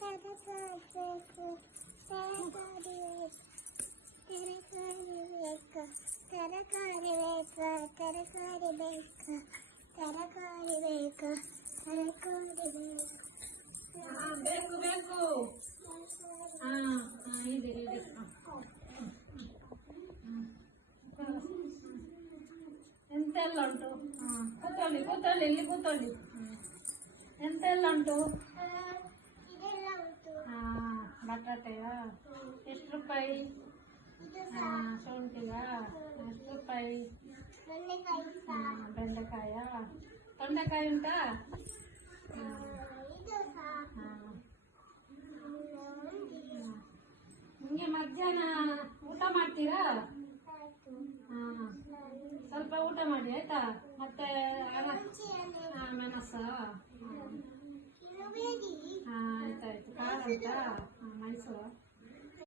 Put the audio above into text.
ತರಕಾರಿ ಬೇಕು ತರಕಾರಿ ಬೇಕು ತರಕಾರಿ ಬೇಕು ಬೇಕು ಬೇಕು ಇದೆ ಎಂತೆಲ್ಲ ಉಂಟು? ಕೂತ್ಕೊಳ್ಳಿ ಕೂತ್ಕೊಳ್ಳಿ ಇಲ್ಲಿ ಕೂತ್ಕೊಳ್ಳಿ. ಎಂತೆಲ್ಲ ಉಂಟು? ಬಟಾಟೆಯ ಎಷ್ಟು ರೂಪಾಯಿ? ಶುಂಠಿಯ ಎಷ್ಟು ರೂಪಾಯಿ? ಬೆಂಡೆಕಾಯ ತೊಂಡೆಕಾಯಿ ಉಂಟಾ? ನಿಮಗೆ ಮಧ್ಯಾಹ್ನ ಊಟ ಮಾಡ್ತೀರಾ? ಸ್ವಲ್ಪ ಊಟ ಮಾಡಿ ಆಯ್ತಾ. ಮತ್ತೆ ಮೆಣಸ ಆಯ್ತಾಯ್ತು. ಖಾರ ಉಂಟಾ?